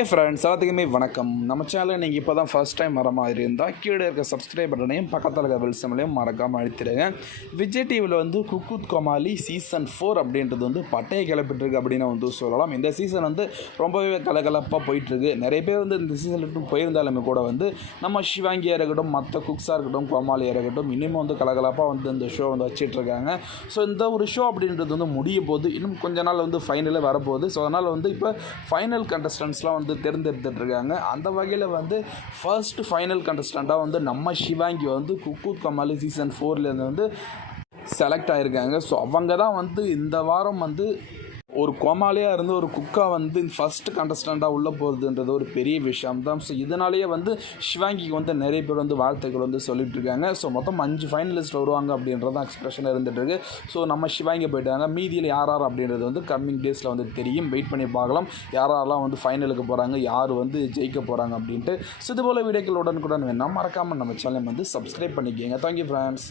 Friends எல்லாத்துக்குமே வணக்கம். நம்ம சேனலை நீங்கள் இப்போ தான் ஃபர்ஸ்ட் டைம் வர மாதிரி இருந்தால் கீழே இருக்க சப்ஸ்கிரைப் பட்டனையும் பக்கத்தில் இருக்க பெல் சிம்பலையும் மறக்காமல் அழுத்திடுங்க. விஜய் டிவியில் வந்து குக்கூத் கோமாளி சீசன் 4 அப்படின்றது வந்து பட்டையை கிளப்பிட்டுருக்கு அப்படின்னு வந்து சொல்லலாம். இந்த சீசன் வந்து ரொம்பவே கலகலப்பாக போயிட்டுருக்கு. நிறைய பேர் வந்து இந்த சீசன் போயிருந்தாலுமே கூட வந்து நம்ம சிவாங்கியாக இருக்கட்டும், மற்ற குக்ஸாக இருக்கட்டும், கோமாளியாக இருக்கட்டும், இன்னும் வந்து கலகலப்பாக வந்து இந்த ஷோ வந்து வச்சிட்ருக்காங்க. ஸோ இந்த ஒரு ஷோ அப்படின்றது வந்து முடியும் போது இன்னும் கொஞ்ச நாள் வந்து ஃபைனலே வரப்போகுது. ஸோ அதனால் வந்து இப்போ ஃபைனல் கண்டஸ்டன்ட்ஸ்லாம் வந்து தேர்ந்தெடுத்துட்ருக்காங்க. அந்த வகையில் வந்து ஃபர்ஸ்ட் ஃபைனல் கண்டஸ்டண்ட்டாக வந்து நம்ம சிவாங்கி வந்து குக்கூத் கோமாளி சீசன் 4லேருந்து வந்து செலக்ட் ஆகியிருக்காங்க. ஸோ அவங்க தான் வந்து இந்த வாரம் வந்து ஒரு கோமாளியாக இருந்து ஒரு குக்காக வந்து ஃபஸ்ட் கண்டஸ்டண்ட்டாக உள்ளே போகிறதுன்றது ஒரு பெரிய விஷயம் தான். ஸோ இதனாலேயே வந்து சிவாங்கிக்கு வந்து நிறைய பேர் வந்து வாழ்த்துக்கள் வந்து சொல்லிட்டு இருக்காங்க. ஸோ மொத்தம் 5 ஃபைனலிஸ்ட் வருவாங்க அப்படின்றது தான் எக்ஸ்பிரஷன் இருந்துகிட்ருக்கு. ஸோ நம்ம சிவாங்கி போயிட்டாங்க. மீதியில் யார் அப்படின்றது வந்து கம்மிங் டேஸில் வந்து தெரியும். வெயிட் பண்ணி பார்க்கலாம் யாரெல்லாம் வந்து ஃபைனலுக்கு போகிறாங்க, யார் வந்து ஜெயிக்க போகிறாங்க அப்படின்ட்டு. ஸோ இதுபோல் வீடியோக்கள் உடனுக்குடன் வேணால் மறக்காமல் நம்ம சேனலை வந்து சப்ஸ்கிரைப் பண்ணிக்கோங்க. Thank you friends.